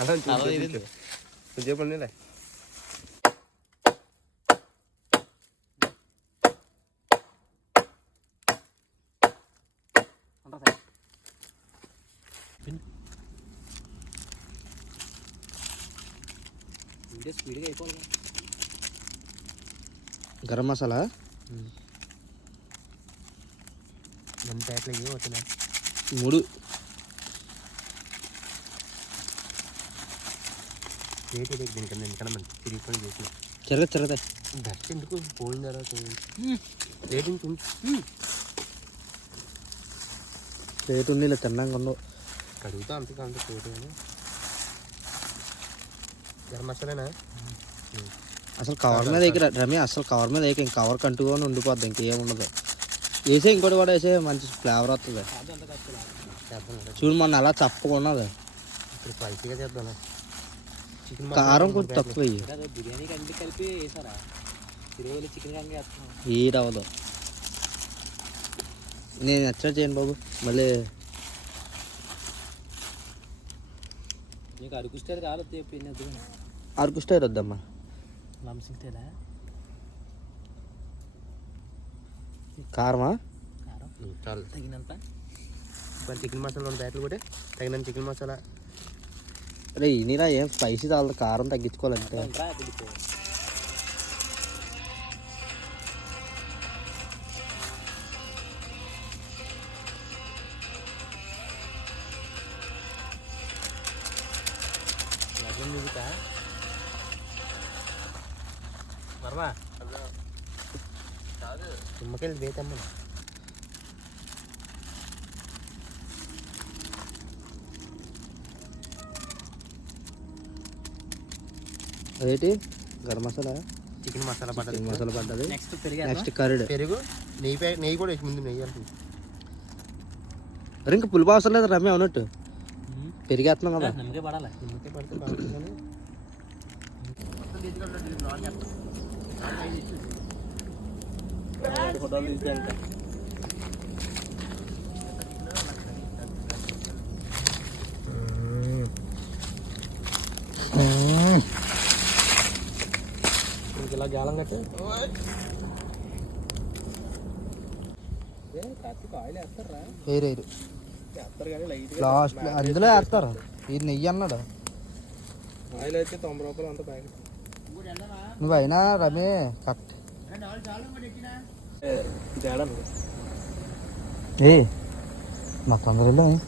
అలా చెప్పండి స్పీడ్గా అయిపోవాలి. గరం మసాలా 2 ప్యాకెట్లు అయ్యి వచ్చినాయి. 3 రేట్ ఇది దీనికన్నా ఎందుకన్నా మంచి తిరిగిపోయి చేసిన తిరగదు డస్ట్ ఎందుకు పోయిన తర్వాత రేట్ రేటు ఉంది ఇలా తిన్నాక ఉండవు. కడుగుతా అంతే రేటు కానీ గరం మసాలానా అసలు కవర్ మీద వేయక రమ్య, అసలు కవర్ మీద వేయక ఇంక కవర్ కంటుకొని ఉండిపోద్ది, ఇంకేముండదు. వేసే ఇంకోటి కూడా వేసే మంచి ఫ్లేవర్ వస్తుంది. చూడు మొన్న అలా చప్పకున్నది. ఇప్పుడు స్పైసీగా చేద్దాం. కారం కొంచెం తక్కువ బిర్యానీ కంటే కలిపి వేసారా? చికెన్ కంటే హీట్ అవ్వదు. నేను ఎక్స్ట్రా చేయను బాబు. మళ్ళీ నీకు అరకు స్టైల్ కాలేదు. అరకు స్టైల్ వద్దమ్మా. లంసింగ్తేలా కారమా? చాలు తగినంత. చికెన్ మసాలా 2 ప్యాకెట్లు కూడా తగినంత చికెన్ మసాలా. అరే ఇనిరా ఏం స్పైసీ తాగదు, కారం తగ్గించుకోవాలంటే. నిమ్మకాయలు వేతమ్మా. అదేంటి గరం మసాలా, చికెన్ మసాలా పడ్డది. మసాలా పడ్డది. నెక్స్ట్ పెరుగు, నెయ్యి కూడా వేసి ముందు నెయ్యి అంటుంది. అరే ఇంకా పులుపు అవసరం లేదు రమ్య అన్నట్టు. పెరిగేస్తున్నాం కదా. నిమ్మకాయ పడాలి. నిమ్మకాయ పడితే బాగుంటుంది కానీ ఇలా జాలం కట్టే ఆయిల్ వేస్తారా? వేరేరు వేస్తారు కానీ లైట్ లాస్ట్ అందులో వేస్తారు. ఇది నెయ్యి అన్నాడు. ఆయిల్ అయితే 90 రూపాయలు అంత ప్యాకెట్. నువ్వు అయినా రమే కరెక్ట్. ఏ మాకు 100 రూపాయలు